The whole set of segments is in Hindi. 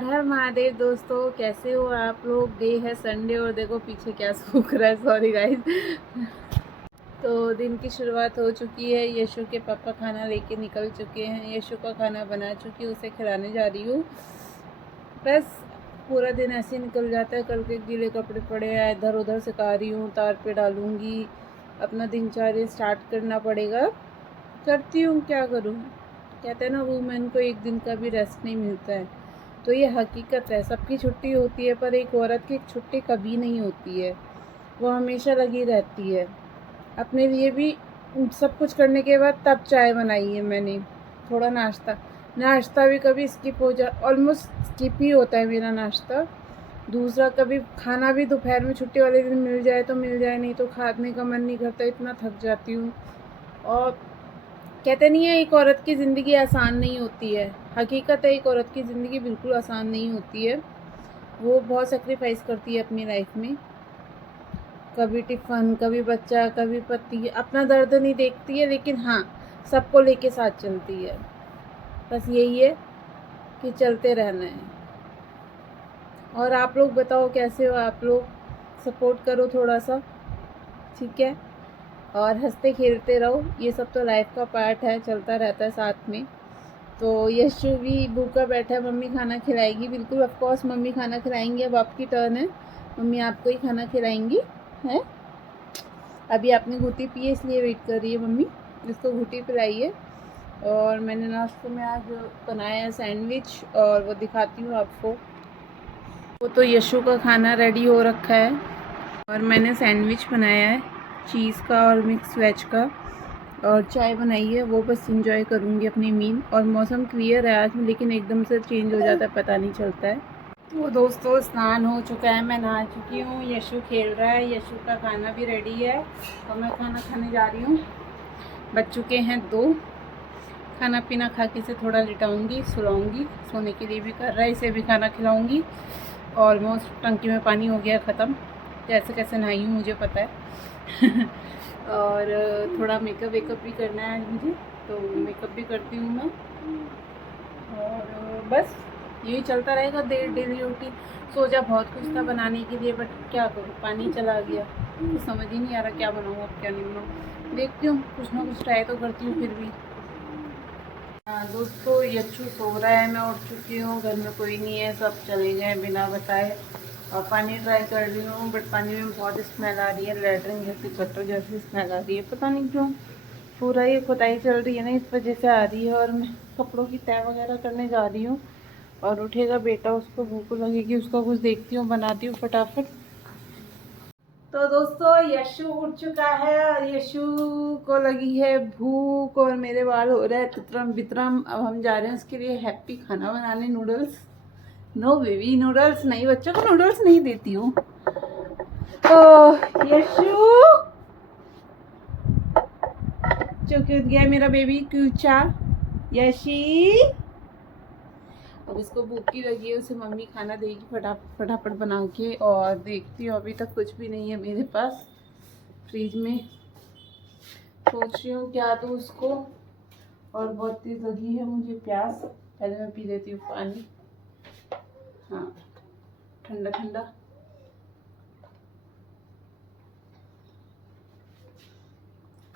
हर हर महादेव दोस्तों, कैसे हो आप लोग। डे है संडे और देखो पीछे क्या सूख रहा है। Sorry guys. तो दिन की शुरुआत हो चुकी है। यशु के पापा खाना लेके निकल चुके हैं। यशु का खाना बना चुकी हूँ, उसे खिलाने जा रही हूँ। बस पूरा दिन ऐसे निकल जाता है। कल के गीले कपड़े पड़े हैं, इधर उधर सिखा रही हूँ, तार पे डालूँगी। अपना दिनचर्या स्टार्ट करना पड़ेगा। करती हूँ, क्या करूँ। कहते हैं ना, वूमेन को एक दिन का भी रेस्ट नहीं मिलता है। तो ये हकीकत है। सबकी छुट्टी होती है पर एक औरत की छुट्टी कभी नहीं होती है। वो हमेशा लगी रहती है। अपने लिए भी सब कुछ करने के बाद तब चाय बनाई है मैंने। थोड़ा नाश्ता भी कभी स्किप हो जाए, ऑलमोस्ट स्किप ही होता है मेरा नाश्ता। दूसरा, कभी खाना भी दोपहर में छुट्टी वाले दिन मिल जाए तो मिल जाए, नहीं तो खाने का मन नहीं करता, इतना थक जाती हूँ। और कहते नहीं है एक औरत की ज़िंदगी आसान नहीं होती है। हकीकत है, एक औरत की ज़िंदगी बिल्कुल आसान नहीं होती है। वो बहुत सेक्रीफाइस करती है अपनी लाइफ में। कभी टिफ़न, कभी बच्चा, कभी पति। अपना दर्द नहीं देखती है, लेकिन हाँ, सबको लेके साथ चलती है। बस यही है कि चलते रहना है। और आप लोग बताओ, कैसे हो आप लोग। सपोर्ट करो थोड़ा सा, ठीक है। और हंसते खेलते रहो, ये सब तो लाइफ का पार्ट है, चलता रहता है साथ में। तो यशु भी भूखा बैठा है, मम्मी खाना खिलाएगी। बिल्कुल ऑफ कोर्स मम्मी खाना खिलाएंगी। अब आपकी टर्न है, मम्मी आपको ही खाना खिलाएंगी। है, अभी आपने घुटी पी है इसलिए वेट कर रही है मम्मी। इसको घुटी पिलाई है। और मैंने नाश्ते में आज बनाया है सैंडविच, और वो दिखाती हूँ आपको। वो तो यशु का खाना रेडी हो रखा है और मैंने सैंडविच बनाया है चीज़ का और मिक्स वेज का, और चाय बनाई है। वो बस इंजॉय करूँगी अपनी मील। और मौसम क्लियर है आज, लेकिन एकदम से चेंज हो जाता है, पता नहीं चलता है। तो दोस्तों, स्नान हो चुका है, मैं नहा चुकी हूँ। यशु खेल रहा है, यशु का खाना भी रेडी है और मैं खाना खाने जा रही हूँ। बच चुके हैं 2। खाना पीना खा के इसे थोड़ा लिटाऊंगी, सुलाऊंगी। सोने के लिए भी कर रहा है, इसे भी खाना खिलाऊंगी। ऑलमोस्ट टंकी में पानी हो गया ख़त्म। कैसे कैसे नहाई हूँ मुझे पता है। और थोड़ा मेकअप वेकअप भी करना है आज मुझे, तो मेकअप भी करती हूँ मैं। और बस यही चलता रहेगा डेली रूटीन। सोचा बहुत कुछ था बनाने के लिए, बट क्या करूँ, पानी चला गया। तो समझ ही नहीं आ रहा क्या बनाऊँ अब, क्या नहीं बनाऊँ। देखती हूँ, कुछ ना कुछ ट्राई तो करती हूँ फिर भी। दोस्तों, यच्छू सो रहा है, मैं उठ चुकी हूँ। घर में कोई नहीं है, सब चले गए बिना बताए। और पानी ट्राई कर रही हूँ, बट पानी में बहुत स्मेल आ रही है। लैट्रिन जैसी, गटर जैसी स्मेल आ रही है, पता नहीं क्यों। पूरा ये खुदाई चल रही है ना, इस वजह से आ रही है। और मैं कपड़ों की तय वगैरह करने जा रही हूँ। और उठेगा बेटा, उसको भूख लगेगी, उसका कुछ देखती हूँ, बनाती हूँ फटाफट। तो दोस्तों, यशु उठ चुका है और यशु को लगी है भूख, और मेरे बाल हो रहे हैं तितरम बितरम। अब हम जा रहे हैं उसके लिए हैप्पी खाना बनाने। नूडल्स। नो बेबी, नूडल्स नहीं, बच्चों को नूडल्स नहीं देती हूँ। तो यशु चुक गया मेरा बेबी कूचा। यशी, अब इसको भूख की लगी है, उसे मम्मी खाना देगी फटाफट बना के। और देखती हूँ, अभी तक कुछ भी नहीं है मेरे पास फ्रिज में। सोच रही हूँ क्या दूँ उसको। और बहुत तेज लगी है मुझे प्यास। पहले मैं पी लेती हूँ पानी। हाँ, ठंडा ठंडा।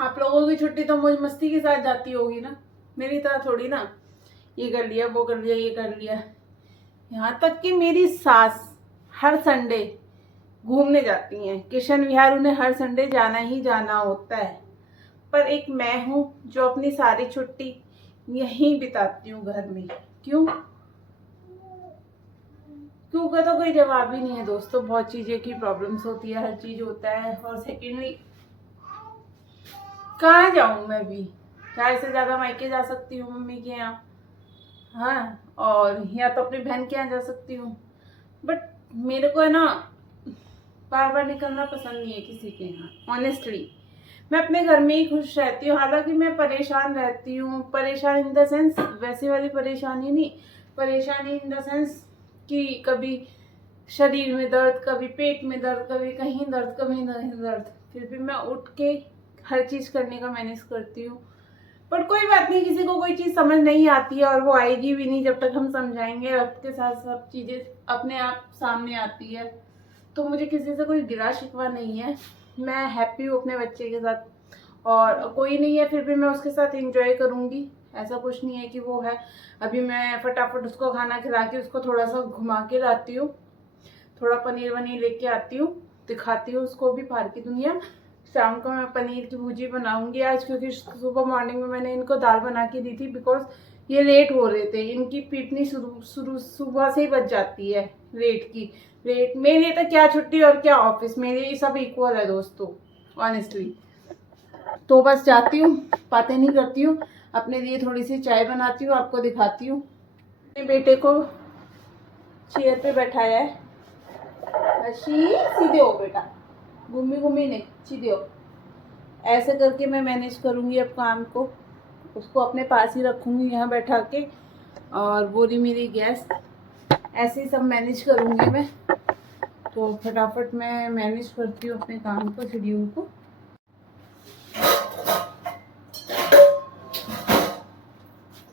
आप लोगों की छुट्टी तो मौज मस्ती के साथ जाती होगी ना, मेरी तरह थोड़ी ना। ये कर लिया, वो कर लिया, ये कर लिया। यहाँ तक कि मेरी सास हर संडे घूमने जाती हैं किशन विहार। उन्हें हर संडे जाना ही जाना होता है। पर एक मैं हूँ जो अपनी सारी छुट्टी यहीं बिताती हूँ, घर में। क्यों? क्यों का तो कोई जवाब ही नहीं है दोस्तों। बहुत चीजें की प्रॉब्लम्स होती है, हर चीज होता है। और सेकेंडली, कहाँ जाऊँ मैं भी। चाहे से ज्यादा मायके जा सकती हूँ मम्मी के यहाँ, हाँ, और या तो अपनी बहन के यहाँ जा सकती हूँ। बट मेरे को है ना, बार बार निकलना पसंद नहीं है किसी के यहाँ। ऑनेस्टली, मैं अपने घर में ही खुश रहती हूँ। हालांकि मैं परेशान रहती हूँ। परेशान इन द सेंस वैसी वाली परेशानी नहीं, परेशानी इन द सेंस कि कभी शरीर में दर्द, कभी पेट में दर्द, कभी कहीं दर्द, कभी नहीं दर्द। फिर भी मैं उठ के हर चीज़ करने का मैनेज करती हूँ। बट कोई बात नहीं, किसी को कोई चीज़ समझ नहीं आती है और वो आएगी भी नहीं जब तक हम समझाएंगे। वक्त के साथ सब चीज़ें अपने आप सामने आती है। तो मुझे किसी से कोई गिला शिकवा नहीं है, मैं हैप्पी हूँ अपने बच्चे के साथ। और कोई नहीं है फिर भी मैं उसके साथ एंजॉय करूँगी, ऐसा कुछ नहीं है कि वो है। अभी मैं फटाफट उसको खाना खिला के उसको थोड़ा सा घुमा के लाती हूँ, थोड़ा पनीर वनीर लेके आती हूँ, दिखाती हूँ उसको भी बाहर की दुनिया। शाम को मैं पनीर की भुर्जी बनाऊंगी आज, क्योंकि सुबह मॉर्निंग में मैंने इनको दाल बना के दी थी, बिकॉज ये लेट हो रहे थे। इनकी पीटनी शुरू सुबह से ही बच जाती है लेट की। लेट मेरे लिए तो क्या छुट्टी और क्या ऑफिस, मेरे लिए सब इक्वल है दोस्तों, ऑनेस्टली। तो बस जाती हूँ, बातें नहीं करती हूँ, अपने लिए थोड़ी सी चाय बनाती हूँ, आपको दिखाती हूँ। मेरे बेटे को चेयर पे बैठाया है। अशी सीधे हो बेटा, घूमी घूमी नहीं, सीधे हो। ऐसे करके मैं मैनेज करूँगी अब काम को, उसको अपने पास ही रखूँगी यहाँ बैठा के, और वो रही मेरी गैस। ऐसे ही सब मैनेज करूँगी मैं। तो फटाफट मैं मैनेज करती हूँ अपने काम को, शेड्यूल को।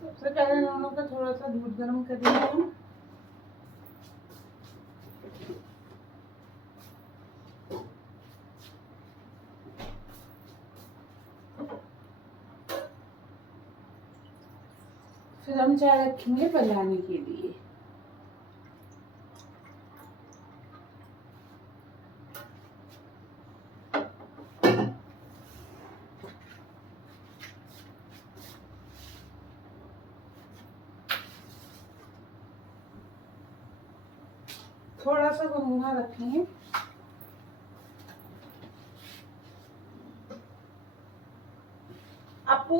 सबसे पहले दोनों का थोड़ा सा दूध गर्म करेंगे हम। फिर हम चाय रखेंगे बनाने के लिए। थोड़ा सा गुनगुना रखेंगे। अपू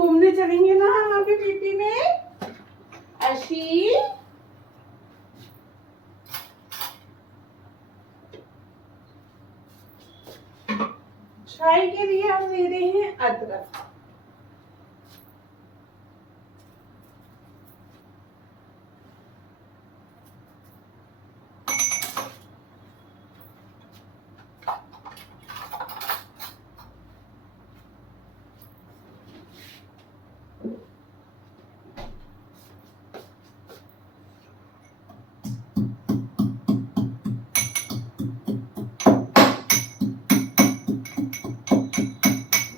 घूमने चलेंगे ना हम अभी पीपी में। अशी चाय के लिए हम ले रहे हैं अदरक।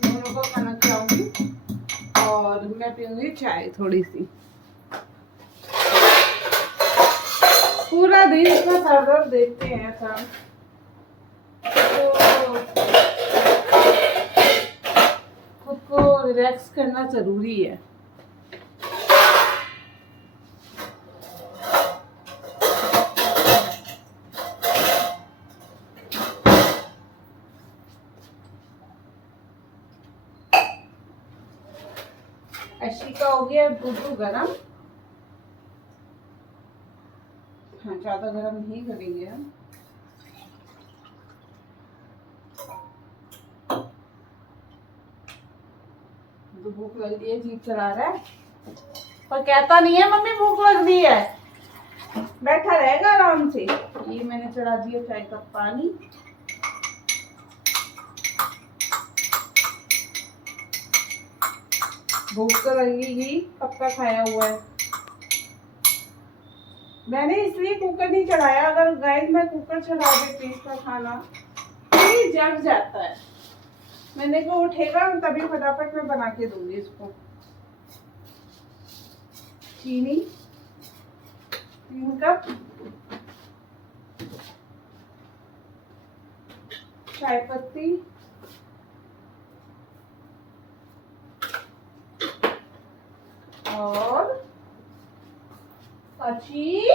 दोनों को खाना खिलाऊंगी और मैं पीऊंगी चाय थोड़ी सी। पूरा दिन इतना सर दर्द देखते हैं सब, तो खुद को रिलैक्स करना जरूरी है। अशी का हो गया दूध गरम। हाँ, ज्यादा गरम नहीं करेंगे हम। तो भूख लग रही है, जीभ चला रहा है पर कहता नहीं है मम्मी भूख लग रही है, बैठा रहेगा आराम से। ये मैंने चढ़ा दिया चाय का पानी। भूख तो लगेगी, पक्का खाया हुआ है। मैंने इसलिए कुकर नहीं चढ़ाया, अगर गाइस मैं कुकर चढ़ा देती इसका खाना तो ये जग जाता है। मैंने कहा उठेगा तभी फटाफट मैं बना के दूंगी इसको। चीनी 3 कप, चाय पत्ती, और अच्छी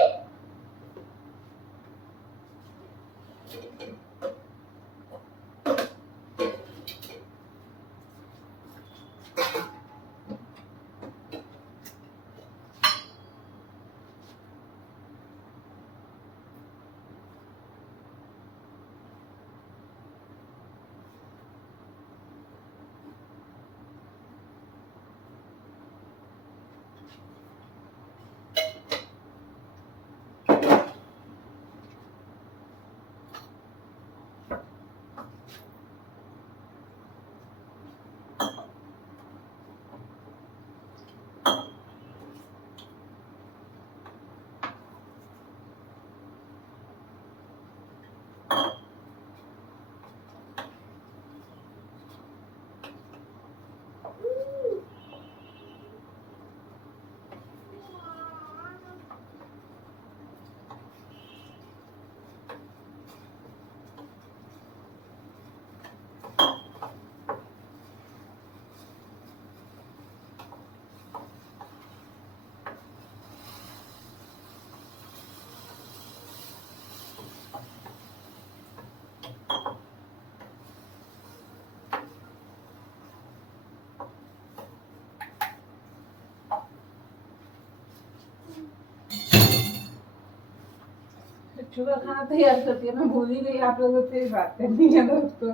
यशु का खाना तैयार करती है, मैं भूल ही गई आप लोगों से बात करनी है दोस्तों।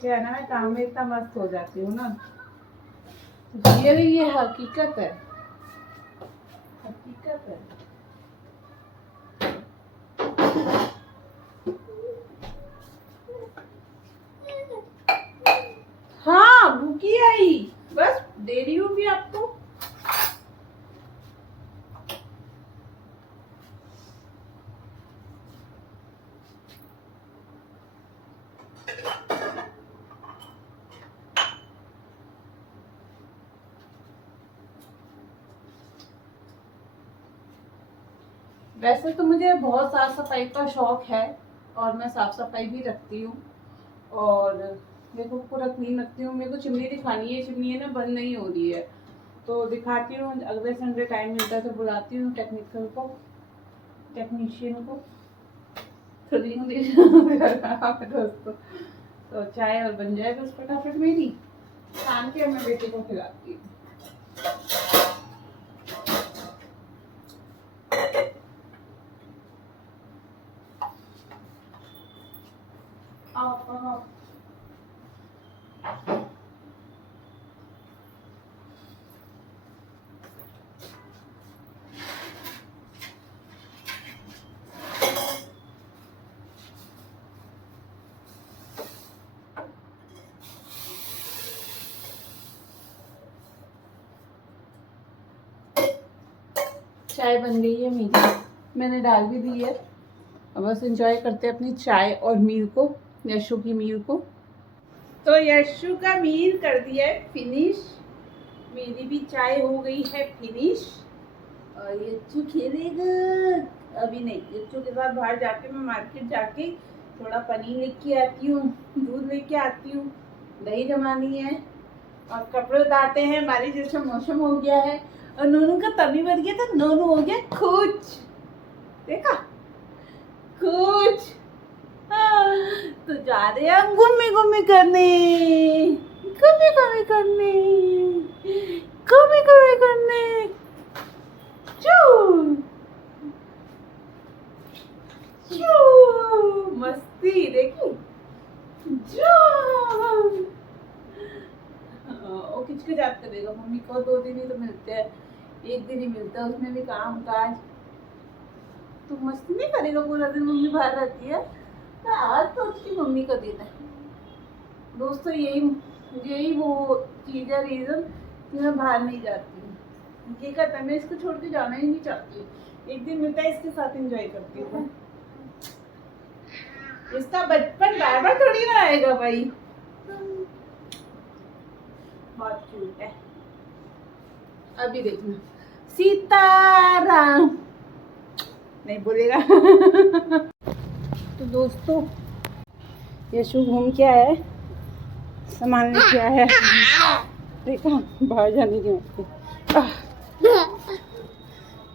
क्या है ना, मैं काम में इतना मस्त हो जाती हूँ ना, ये हकीकत है, हकीकत है। हाँ भूखी आई, बस दे रही हूँ भी आपको। वैसे तो मुझे बहुत साफ सफाई का शौक है और मैं साफ सफाई भी रखती हूँ, और मेरे को पूरा क्लीन रखती हूँ। मेरे को चिमनी दिखानी है, चिमनी है ना बंद नहीं हो रही है, तो दिखाती हूँ। अगले संडे टाइम मिलता है तो बुलाती हूँ टेक्नीशियन को तो दोस्तों। तो चाय और बन जाए बस फटाफट मेरी, शाम के मैं बेटे को खिलाती हूँ। चाय बन गई है मेरी, मैंने डाल भी दी है। अब बस एंजॉय करते हैं अपनी चाय और मील को, यशु की मील को। तो यशु का मील कर दिया है फिनिश, मेरी भी चाय हो गई है फिनिश। और यशु खेलेगा अभी नहीं, यशु के साथ बाहर जाके मैं मार्केट जाके थोड़ा पनीर लेके आती हूँ, दूध लेके आती हूँ, दही जमानी है और कपड़े उतारते हैं। बारिश जैसा मौसम हो गया है और नोनू का तभी बन गया, तो नोनू हो गया खुश, देखा खुश। तो जा रहे हैं हम घूमे घूमे करने, घूमे घूमे करने, घूमे घूमे करने। चू चू मस्ती देखी, वो खिंच के याद करेगा मम्मी को। 2 दिन ही तो मिलते हैं, 1 दिन ही मिलता है, उसमें भी काम काज। तो मस्ती नहीं करेगा पूरा दिन, मम्मी बाहर रहती है। तो आज तो उसकी मम्मी का दिन है दोस्तों। यही वो चीज है, रीजन कि मैं बाहर नहीं जाती हूँ। ये कहता है मैं इसको छोड़ के जाना ही नहीं चाहती, 1 दिन मिलता है इसके साथ एंजॉय करती हूँ। इसका बचपन बार बार थोड़ी ना आएगा भाई, बहुत क्यूट है। अभी देखना, सीताराम नहीं बोलेगा। तो दोस्तों यशु घूम के आया है, सामान लेके आया है। देखा बाहर जाने की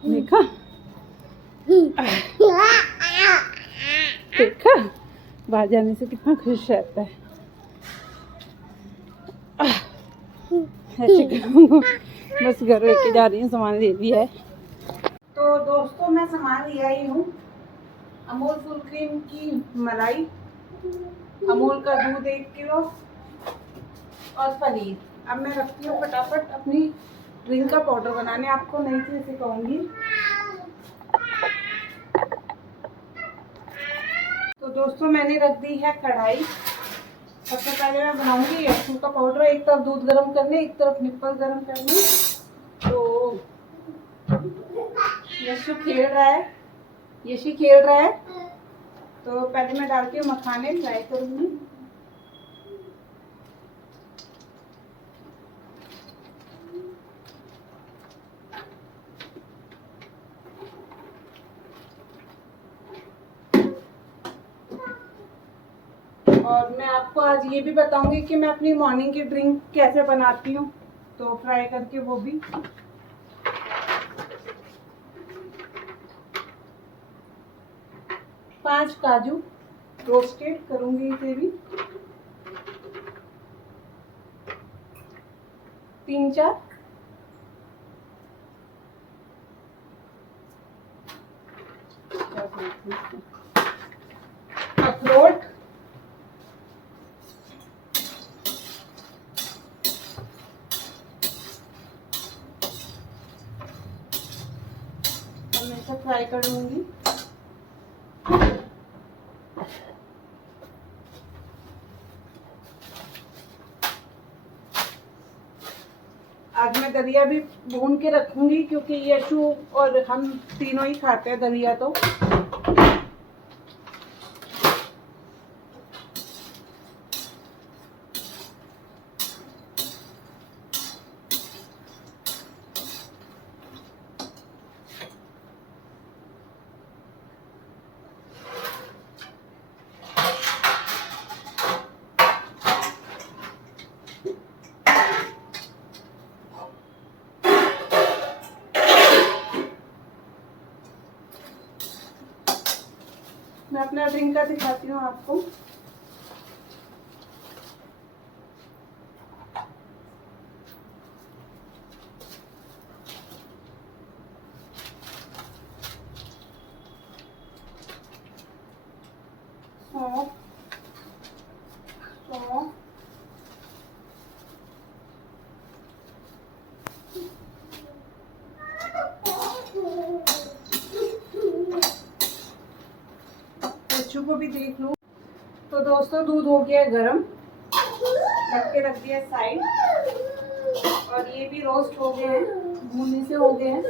देखा, देखा बाहर जाने से कितना खुश रहता है। बस घर लेके जा रही हूँ, सामान ले लिया है। तो दोस्तों मैं सामान ले आई हूँ, अमूल फुल क्रीम की मलाई, अमूल का दूध 1 किलो और पनीर। अब मैं रखती हूँ फटाफट अपनी ड्रिंक का पाउडर बनाने, आपको नहीं से सिखाऊंगी। तो दोस्तों मैंने रख दी है कढ़ाई। सबसे पहले मैं बनाऊंगी यशु का पाउडर, एक तरफ दूध गर्म करने, एक तरफ निप्पल गर्म करने। तो यशु खेल रहा है, यशी खेल रहा है, तो पहले मैं डालती हूँ मखाने, फ्राई करूंगी। और मैं आपको आज ये भी बताऊंगी कि मैं अपनी मॉर्निंग की ड्रिंक कैसे बनाती हूँ, तो फ्राई करके वो भी। पांच काजू रोस्टेड करूंगी, इसे भी 3-4 5 अखरोट, मैं इसे फ्राई कर लूंगी। आज मैं दलिया भी भून के रखूंगी क्योंकि यशु और हम तीनों ही खाते हैं दलिया। तो मैं अपना ड्रिंक का दिखाती हूँ आपको। बच्चों को भी देख लूँ। तो दोस्तों दूध हो गया है गरम, ढक के रख दिया साइड। और ये भी रोस्ट हो गए हैं, भूनने से हो गए हैं।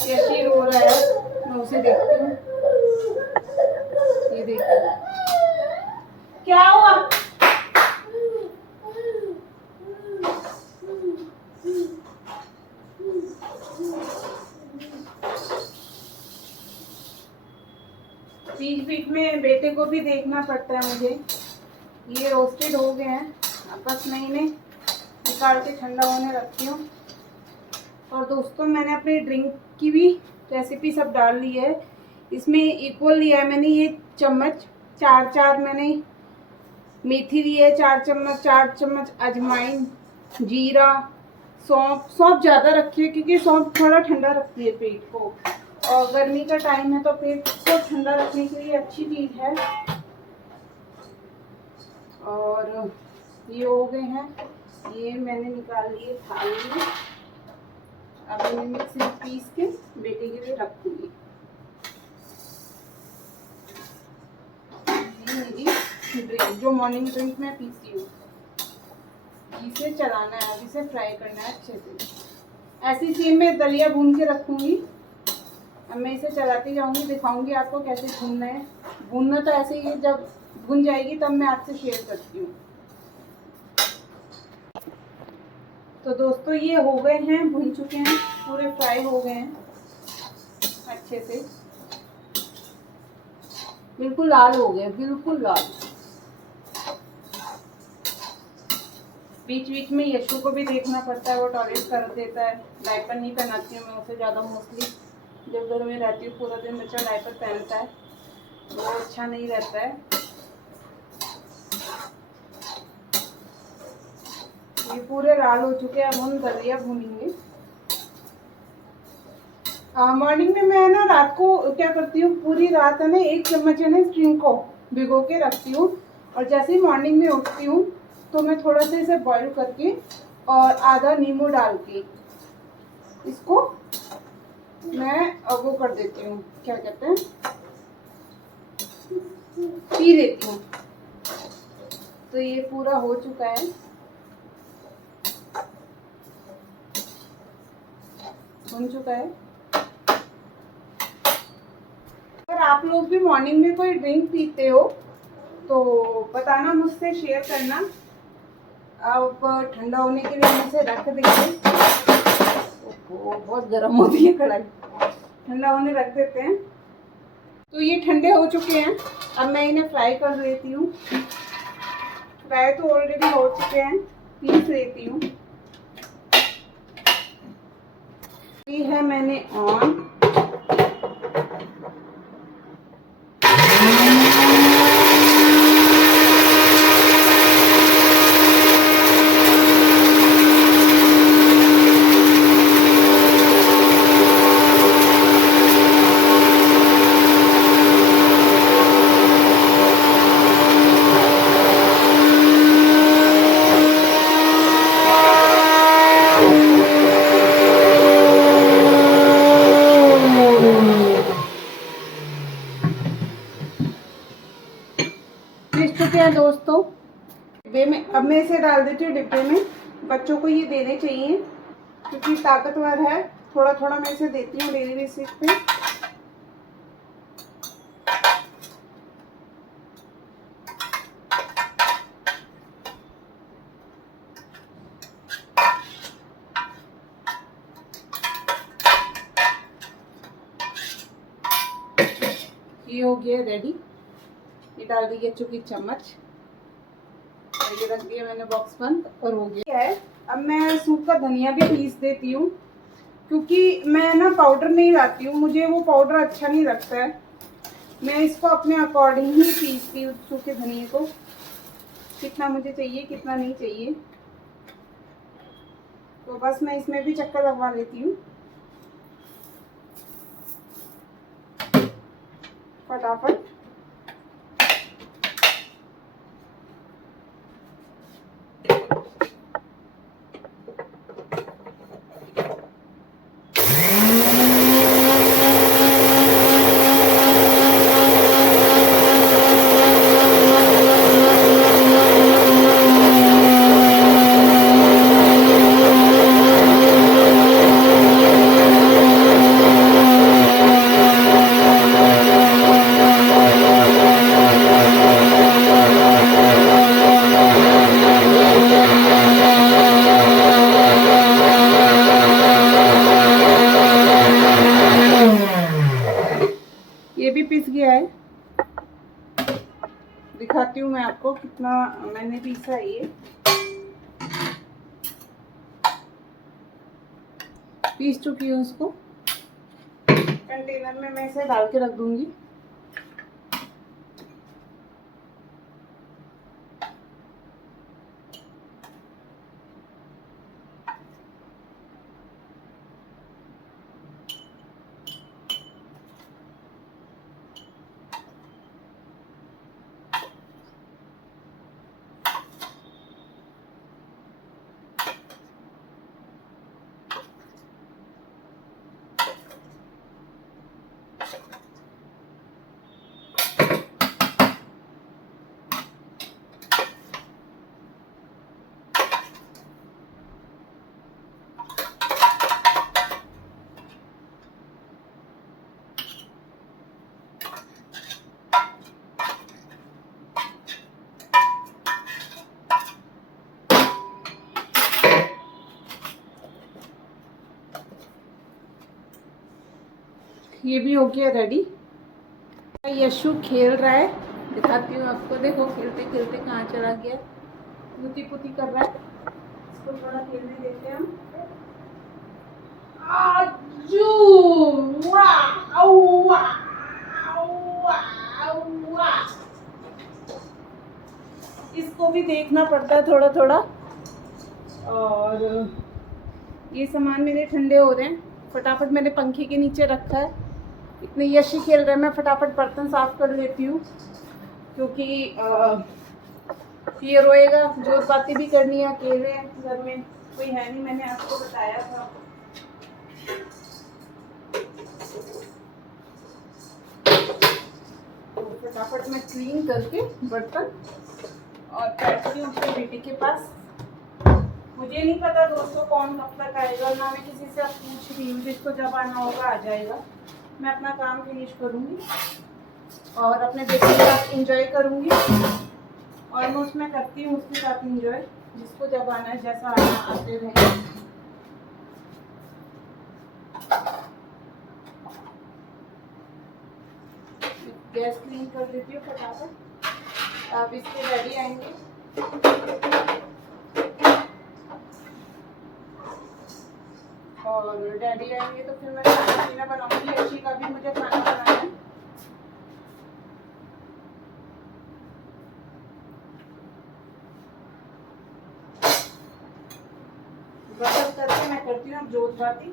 कैसे रो रहा है, मैं उसे देखती हूँ। ये देखिए क्या हुआ। बीच बीच में बेटे को भी देखना पड़ता है मुझे। ये रोस्टेड हो गए हैं, बस मैं इन्हें निकाल के ठंडा होने रखती हूँ। और दोस्तों मैंने अपनी ड्रिंक की भी रेसिपी सब डाल ली है। इसमें इक्वल लिया है मैंने ये चम्मच, चार मैंने मेथी ली है, 4 चम्मच अजवाइन, जीरा, सौंफ ज़्यादा रखी है क्योंकि सौंफ थोड़ा ठंडा रखती है पेट को। और गर्मी का टाइम है तो पेट को ठंडा रखने के लिए अच्छी चीज़ है। और ये हो गए हैं, ये मैंने निकाल लिए थाली में। अब मैं मिक्सी में पीस के बेटे के लिए रखूंगी। ये मेरी ड्रिंक, जो मॉर्निंग ड्रिंक मैं पीती हूँ, इसे चलाना है, अब इसे फ्राई करना है अच्छे से। ऐसी सेम मैं दलिया भून के रखूंगी। अब मैं इसे चलाती जाऊंगी, दिखाऊंगी आपको कैसे भूनना है। भूनना तो ऐसे ही है, जब भून जाएगी तब मैं आपसे शेयर करती हूँ। तो दोस्तों ये हो गए हैं, भून चुके हैं, पूरे फ्राई हो गए हैं अच्छे से, बिल्कुल लाल हो गए, बिल्कुल लाल। बीच बीच में यशु को भी देखना पड़ता है, वो टॉयलेट कर देता है। डायपर नहीं पहनाती हूँ मैं उसे ज़्यादा, मोस्टली जब घर में रहती हूँ पूरा दिन बच्चा डायपर पहनता है, वो अच्छा नहीं रहता है। ये पूरे लाल हो चुके हैं, अब हम दलिया भूनेंगे। मॉर्निंग में मैं ना रात को क्या करती हूँ, पूरी रात है ना 1 चम्मच है ना स्ट्रिंग को भिगो के रखती हूँ। और जैसे ही मॉर्निंग में उठती हूँ तो मैं थोड़ा सा इसे बॉईल करके और आधा नींबू डाल के इसको मैं वो कर देती हूँ, क्या कहते हैं, पी लेती हूँ। तो ये पूरा हो चुका है, बन चुका है। अगर आप लोग भी मॉर्निंग में कोई ड्रिंक पीते हो तो बताना, मुझसे शेयर करना। अब ठंडा होने के लिए हम इसे रख देंगे। बहुत गर्म होती है कढ़ाई, ठंडा होने रख देते हैं। तो ये ठंडे हो चुके हैं, अब मैं इन्हें फ्राई कर लेती हूँ। फ्राई तो ऑलरेडी हो चुके हैं, पीस लेती हूँ। ये है मैंने ऑन, डिब्बे में। अब मैं इसे डाल देती हूँ डिब्बे में। बच्चों को ये देने चाहिए क्योंकि ताकतवर है। थोड़ा थोड़ा मैं इसे देती हूँ डेली बेसिस पे। ये हो गया रेडी। ये डाल दी केचू की चम्मच और ये रख दिया मैंने बॉक्स बंद और हो गया है। अब मैं सूप का धनिया भी पीस देती हूँ क्योंकि मैं ना पाउडर नहीं लाती हूँ, मुझे वो पाउडर अच्छा नहीं लगता है। मैं इसको अपने अकॉर्डिंग ही पीसती हूँ सूखे धनिए को, कितना मुझे चाहिए कितना नहीं चाहिए। तो बस मैं इसमें भी चक्कर लगवा लेती हूँ फटाफट। ये भी पिस गया है, दिखाती हूँ मैं आपको कितना मैंने पीसा है। ये पीस चुकी हूँ, उसको कंटेनर में मैं इसे डाल के रख दूंगी। ये भी हो गया रेडी। यशु खेल रहा है, दिखाती हूँ आपको। देखो खेलते खेलते कहाँ चला गया, पुती पुती कर रहा है। इसको थोड़ा खेलने देते हैं हम। आजू वाह वाह वाह। इसको भी देखना पड़ता है थोड़ा थोड़ा। और ये सामान मेरे ठंडे हो रहे हैं, फटाफट मैंने पंखे के नीचे रखा है। इतने यशी खेल रहे हैं, मैं फटाफट बर्तन साफ कर लेती हूँ क्योंकि ये रोएगा। जोत बातें भी करनी है, अकेले घर में कोई है नहीं, मैंने आपको बताया था। तो फटाफट मैं क्लीन करके बर्तन और बैठती हूँ अपने बेटी के पास। मुझे नहीं पता दोस्तों कौन कब तक आएगा, ना मैं किसी से अब पूछ रही हूँ। जिसको जब आना होगा आ जाएगा। मैं अपना काम फिनिश करूँगी और अपने बेटे के साथ इंजॉय करूँगी। ऑलमोस्ट मैं करती हूँ उसके साथ इंजॉय। जिसको जब आना है जैसा आना आते रहे। गैस क्लीन कर देती हूँ फटाफट। अब इसके डैडी आएंगे, और डैडी आएंगे तो फिर मैं खाना पीना बनाऊंगी। अच्छी का भी मुझे खाना बनाना है। बर्तन करके मैं करती हूँ जोत बाती।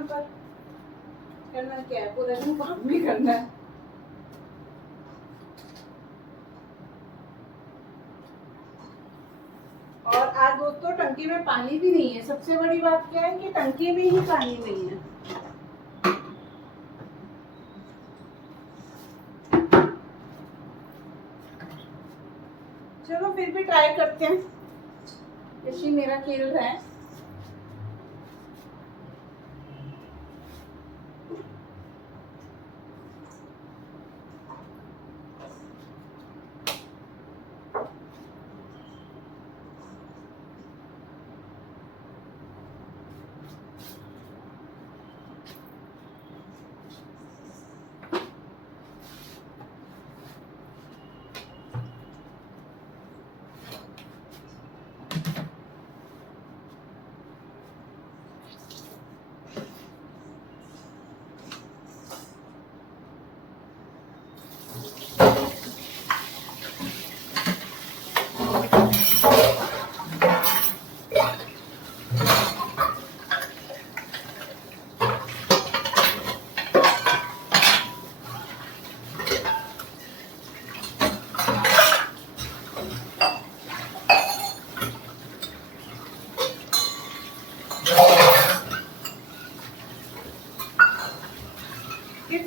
काम पर करना क्या है, पूरा दिन काम भी करना है। और आज दोस्तों टंकी में पानी भी नहीं है। सबसे बड़ी बात क्या है कि टंकी में ही पानी नहीं है। चलो फिर भी ट्राई करते हैं। यशी मेरा खेल रहा है।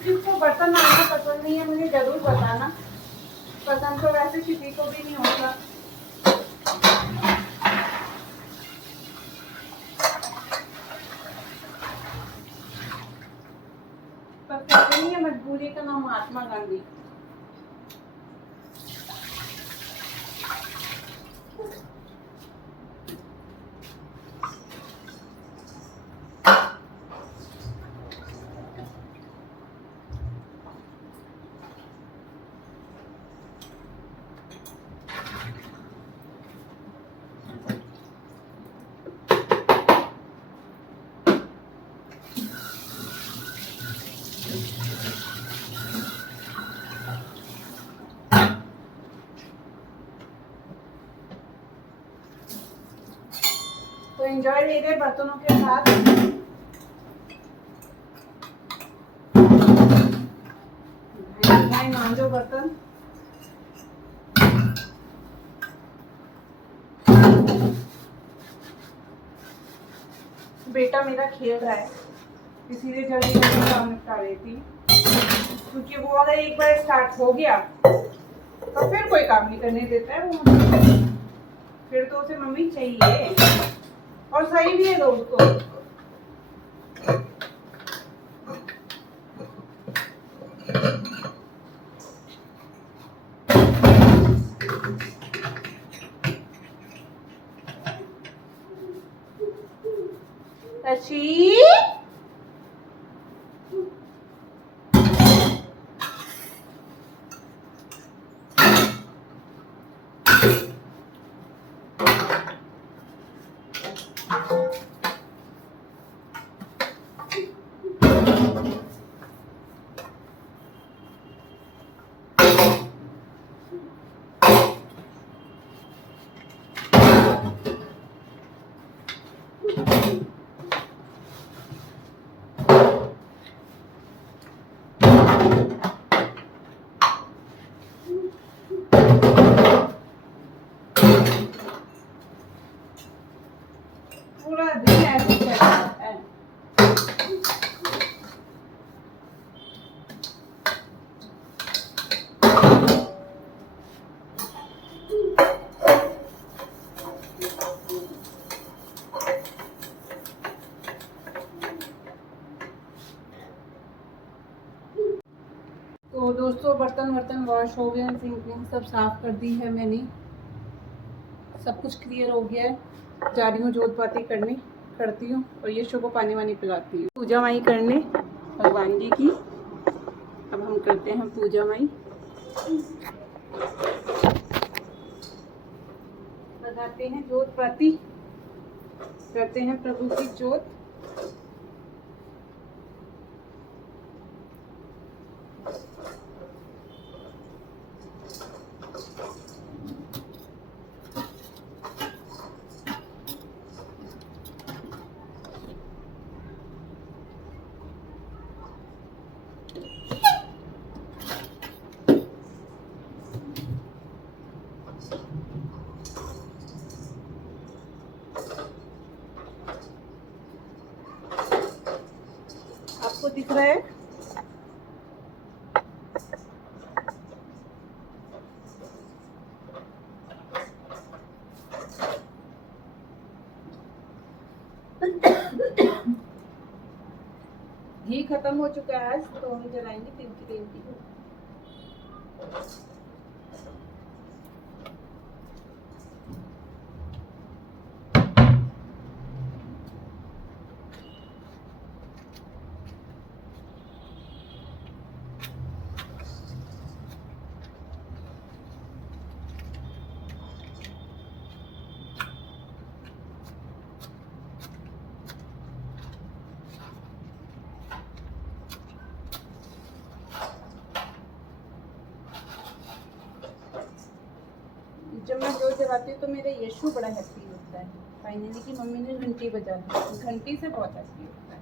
किसको बर्तन मांजना पसंद नहीं है मुझे जरूर बताना। पसंद तो वैसे किसी को भी नहीं होता। पर कहते नहीं है मजबूरी का नाम महात्मा गांधी। तो एंजॉय ले रहे बर्तनों के साथ। भाई मांजो बर्तन। बेटा मेरा खेल रहा है इसीलिए जल्दी जल्दी काम निपटा रही थी, क्योंकि वो अगर एक बार स्टार्ट हो गया तो फिर कोई काम नहीं करने देता है वो। फिर तो उसे मम्मी चाहिए। और सही भी है दोस्तों। अच्छी पूरा दिन ऐसे चलता है। तो दोस्तों बर्तन वॉश हो गए, सिंक विंक सब साफ कर दी है मैंने। सब कुछ क्लियर हो गया है। जा रही हूँ जोत बाती करने, करती हूँ और ये शो को पानी वानी पिलाती हूँ। पूजा माई करने भगवान जी की। अब हम करते हैं पूजा माई। लगाते हैं जोत बाती, करते हैं प्रभु की जोत। आपको दिख रहा है? घी खत्म हो चुका है आज, तो हम जलाएंगे तिल की तेल की। जब मैं जो जलाती हूँ तो मेरा यशु बड़ा हैप्पी होता है फाइनली कि मम्मी ने घंटी बजा दी। घंटी से बहुत हैप्पी होता है।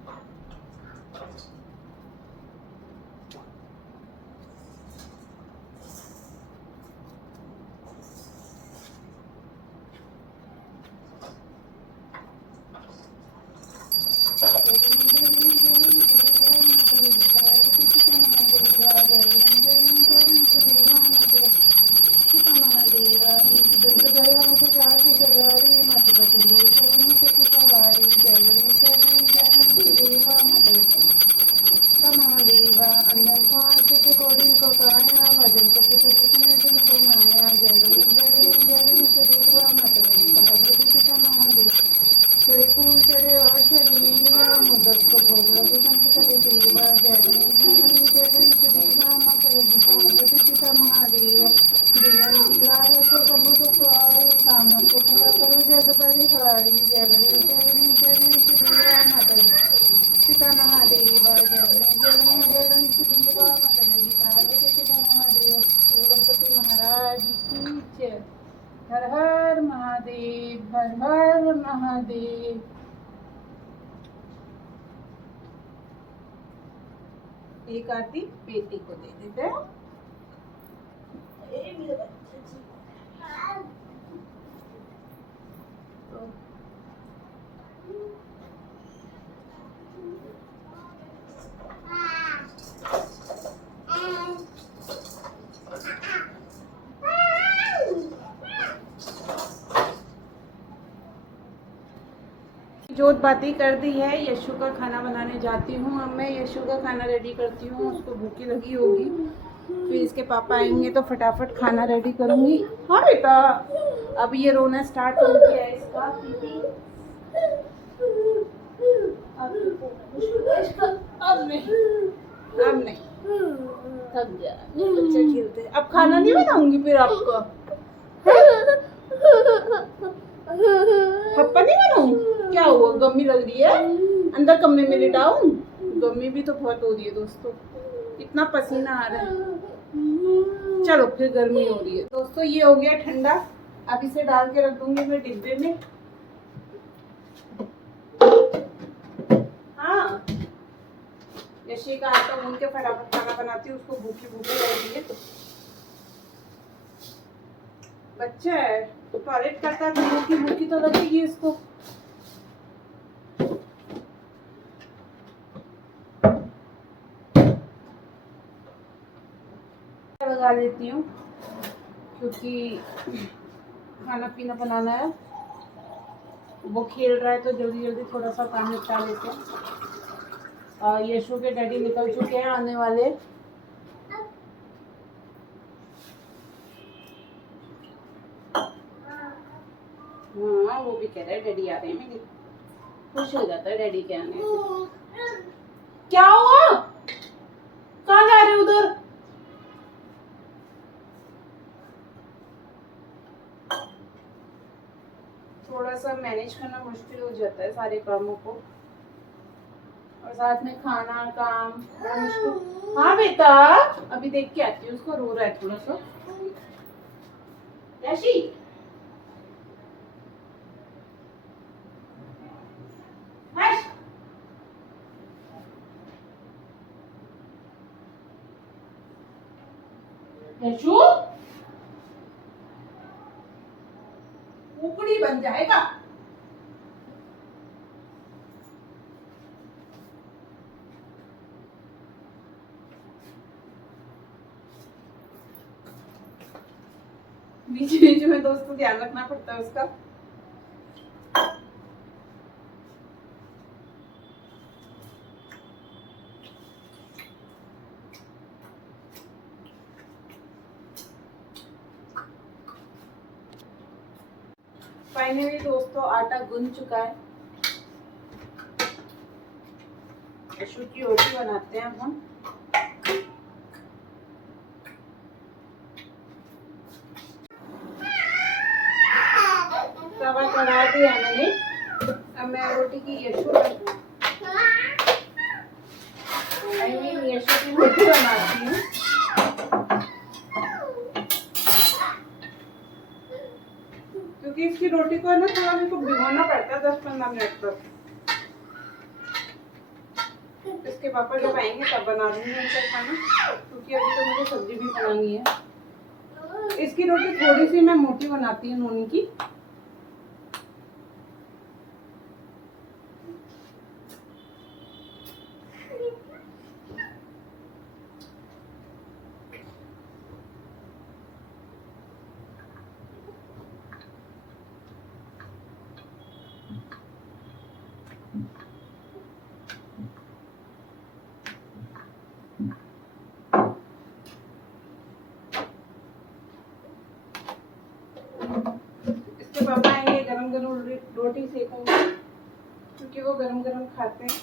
महादेवा अन्य कोडिंग को काया भजन को कुछ को माया जय गणेश जय गणेश जय गणेश देवा माता पिता महादेव चढ़े फूल चढ़े और चढ़े मेवा मोदक को भोग लगे संत करे देवा जय गणेश जय गणेश जय गणेश देवा माता पार्वती पिता महादेव दिगन की लाल को कमु सवारे कामना को पूरा करो जग परिहारी जय गणेश जय गणेश जय गणेश देवा माता पिता महादेवा जय गणेश जय गणेश जय गणेश देवा माता पार्वती पिता महादेव गणपति महाराज की जय। हर हर महादेव, हर हर महादेव। एक आरती बेटी को दे देते हैं। तो जोत बाती कर दी है, यशु का खाना बनाने जाती हूँ। अब मैं यशु का खाना रेडी करती हूँ, उसको भूखी लगी होगी। फिर इसके पापा आएंगे तो फटाफट खाना रेडी करूँगी। हाँ बेटा, अब ये रोना स्टार्ट हो गया है इसका। अब नहीं थक गया बच्चे खेलते। अब खाना नहीं बनाऊंगी फिर आपको। हप्पा नहीं बनाऊं? क्या हुआ, गम्मी लग रही है? अंदर कमरे में लिटाऊं? गम्मी भी तो बहुत हो रही है दोस्तों, इतना पसीना आ रहा है। चलो फिर गर्मी हो रही है दोस्तों। ये हो गया ठंडा, अब इसे डाल के रख दूंगी मैं डिब्बे में। हाँ, यशी का आटा गूंद के फटाफट खाना बनाती हूँ, उसको भूखी भूखी लग रही है। बच्चा है तो टॉयलेट करता है, भूखी भूखी तो लगेगी इसको। लगा लेती हूँ क्योंकि खाना पीना बनाना है। वो खेल रहा है तो जल्दी जल्दी थोड़ा सा काम निपटा लेते हैं। यशु के डैडी निकल चुके हैं, आने वाले। हाँ, वो भी कह रहा है डैडी आ रहे हैं। मेरी खुश हो जाता है डैडी के आने से। क्या हुआ, कहाँ जा रहे हो उधर? थोड़ा सा मैनेज करना मुश्किल हो जाता है सारे कामों को, और साथ में खाना काम बड़ा मुश्किल। हाँ बेटा, अभी देख के आती हूँ उसको, रो रहा है थोड़ा सा। यशी, यशु कुकड़ी बन जाएगा। बीच बीच में दोस्तों ध्यान रखना पड़ता है उसका। फाइनली दोस्तों आटा गूंद चुका है। यशु की रोटी बनाते हैं अब हम। तवा चढ़ा दिया मैंने। अब मैं रोटी की यशु की रोटी बनाती हूँ। क्योंकि इसकी रोटी को है ना थोड़ा मेरे को भिगोना पड़ता है 10-15 मिनट तक। इसके पापा जब आएंगे तब बना दूंगी उनका खाना, क्योंकि अभी तो मुझे सब्जी भी बनानी है। इसकी रोटी थोड़ी सी मैं मोटी बनाती हूँ नोनी की। इसके पापा आएंगे गरम गरम रोटी सेकूंगी, क्योंकि वो गरम गरम खाते हैं।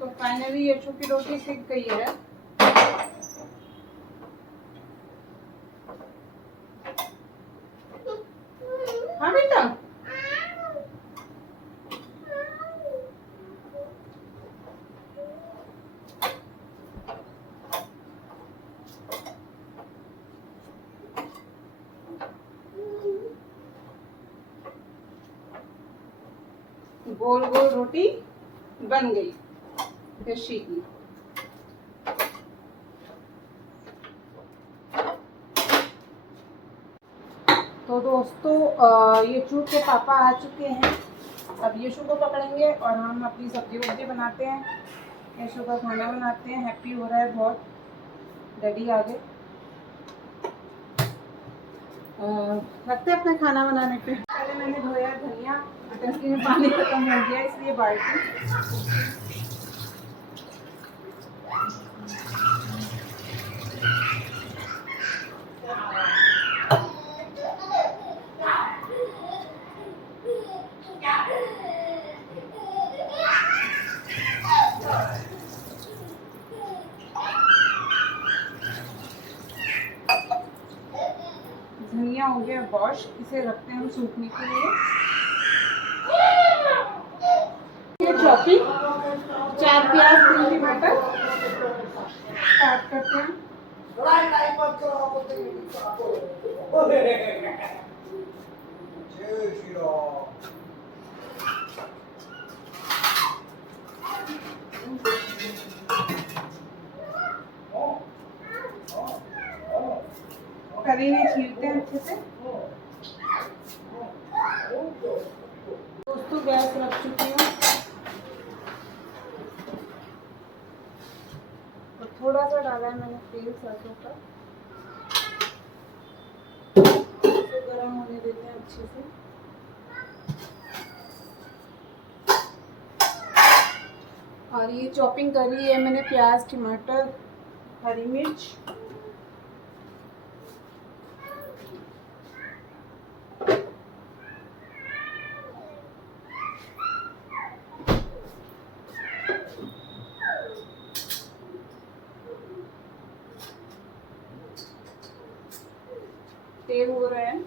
तो फाइनली यशु की रोटी सिक गई है। हाँ बेटा, गोल गोल रोटी बन गई यशी की। तो दोस्तों यशु के पापा आ चुके हैं। अब यशु को पकड़ेंगे और हम अपनी सब्जी वब्जी बनाते हैं, यशु का खाना बनाते हैं। हैप्पी हो रहा है बहुत, डैडी आ गए। लगते हैं अपने खाना बनाने पे। पहले मैंने धोया धनिया, टंकी में पानी खत्म हो गया इसलिए बाल्टी। धनिया हो गया वॉश, इसे रखते हैं हम सूखने के लिए। चॉपिंग 4 प्याज 3 टमाटर स्टार्ट करते हैं। करेले छीलते हैं अच्छे से। दोस्तों गैस रख चुकी हूँ, तो थोड़ा सा डाला है मैंने तेल सरसों का। इसे गरम होने देते हैं अच्छे से। और ये चॉपिंग कर ली है मैंने प्याज टमाटर हरी मिर्च। तेल हो रहा है,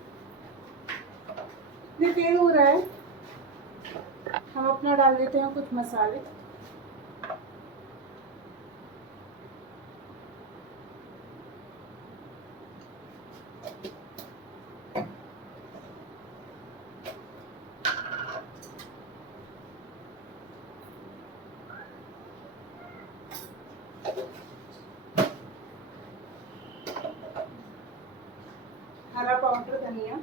ये तेल हो रहा है। हम अपना डाल देते हैं कुछ मसाले। हरा पाउडर धनिया,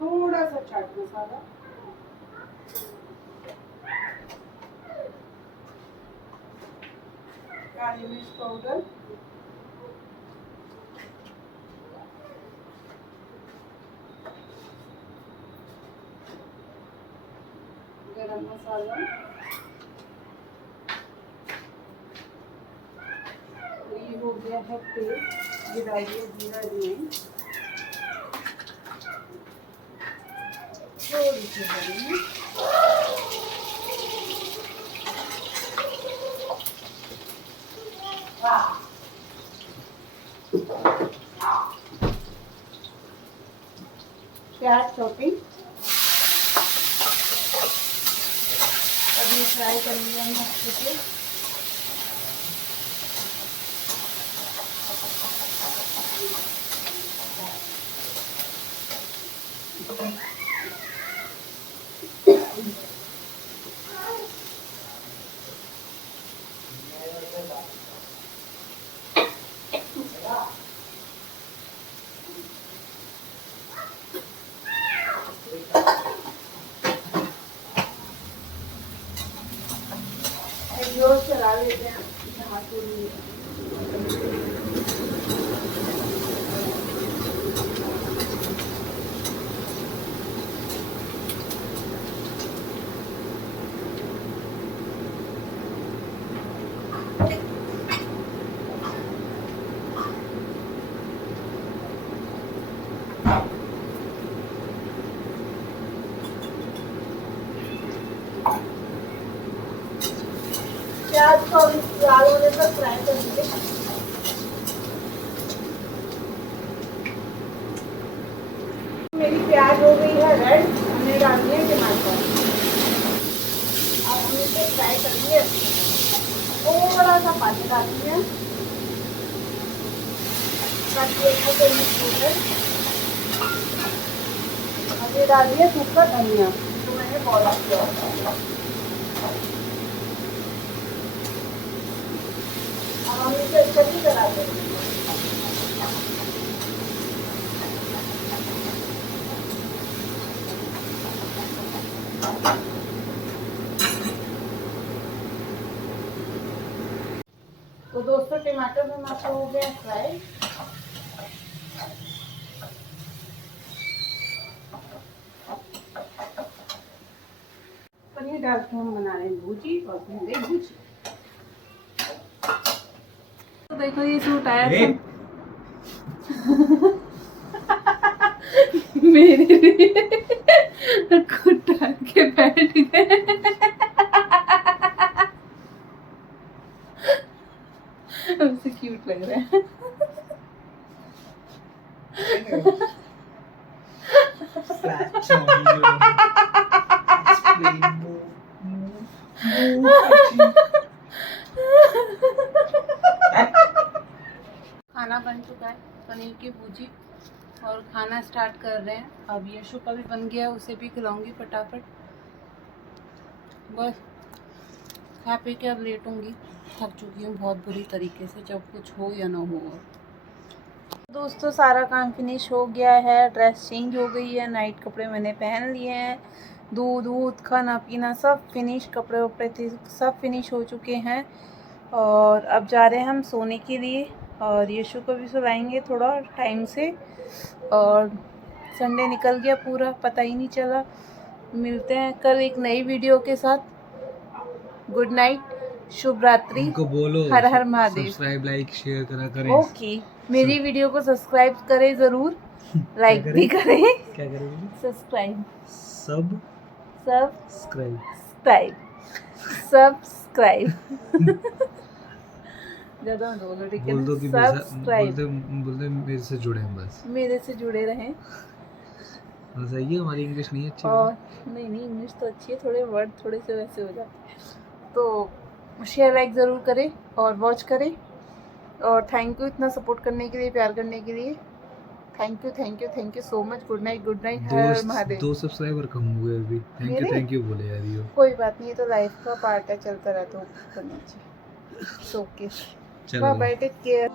थोड़ा सा चाट मसाला, काली मिर्च पाउडर, गरम मसाला, तो ये हो गया है पेस्ट। ये डालिए जीरा अजवाइन, थोड़ी सी हरी मिर्च, प्याज चॉपिंग। अब ये फ्राई कर लिया है अच्छे से। जोर चला लेते हैं यहाँ के लिए। प्याज को लाल होने तक फ्राई करेंगे। मेरी प्याज हो गई है रेड, हमने डाल दिया टमाटर। अब हम इसे फ्राई करेंगे। थोड़ा सा पानी डालते हैं ताकि अच्छा से मिक्स हो जाए। अब ये डाल दिया सूखा धनिया जो मैंने बॉईल किया था। हम इसे अच्छे से चला देंगे। तो दोस्तों टमाटर हमारा हो गया फ्राई। पनीर डाल के हम बना रहे हैं भुजी और भिंडी भुजी। तो देखो ये सूट आया था मेरे लिए खुद डाल के बैठ गए। हमसे क्यूट लग रहा है। खाना बन चुका है, पनीर की भुजी, और खाना स्टार्ट कर रहे हैं। अब यशु का भी बन गया, उसे भी खिलाऊंगी फटाफट। बस खा पी के अब लेटूंगी, थक चुकी हूँ बहुत बुरी तरीके से, जब कुछ हो या ना हो। दोस्तों सारा काम फिनिश हो गया है, ड्रेस चेंज हो गई है, नाइट कपड़े मैंने पहन लिए हैं, दूध खाना पीना सब फिनिश, कपड़े वपड़े थे सब फिनिश हो चुके हैं। और अब जा रहे हैं हम सोने के लिए, और यशु को भी सुलाएंगे थोड़ा टाइम से। और संडे निकल गया पूरा, पता ही नहीं चला। मिलते हैं कल एक नई वीडियो के साथ। गुड नाइट, शुभ रात्रि, बोलो हर हर महादेव। सब्सक्राइब लाइक शेयर करा करें। ओके, मेरी वीडियो को सब्सक्राइब करें ज़रूर, लाइक भी करें। क्या करेंगे? सब्सक्राइब सब सब्सक्राइब सब्सक्राइब ज़्यादा मत बोलो, ठीक है बोल ना? दो कि मेरे साथ सब्सक्राइब बोल दे मेरे से जुड़े हैं बस। मेरे से जुड़े रहें। सही है, हमारी इंग्लिश नहीं अच्छी और नहीं इंग्लिश तो अच्छी है, थोड़े वर्ड थोड़े से वैसे हो जाते हैं। तो शेयर लाइक ज़रूर करें और वॉच करें। और थैंक यू इतना सपोर्ट करने के लिए, प्यार करने के लिए। Thank you so much. Good night, हर हर महादेव। 2 सब्सक्राइबर कम हुए अभी। मेरे? थैंक यू बोले यार यो। कोई बात नहीं, ये तो लाइफ का पार्ट है, चलता रहता है ऊपर नीचे। ओके, चलो बाय, टेक केयर।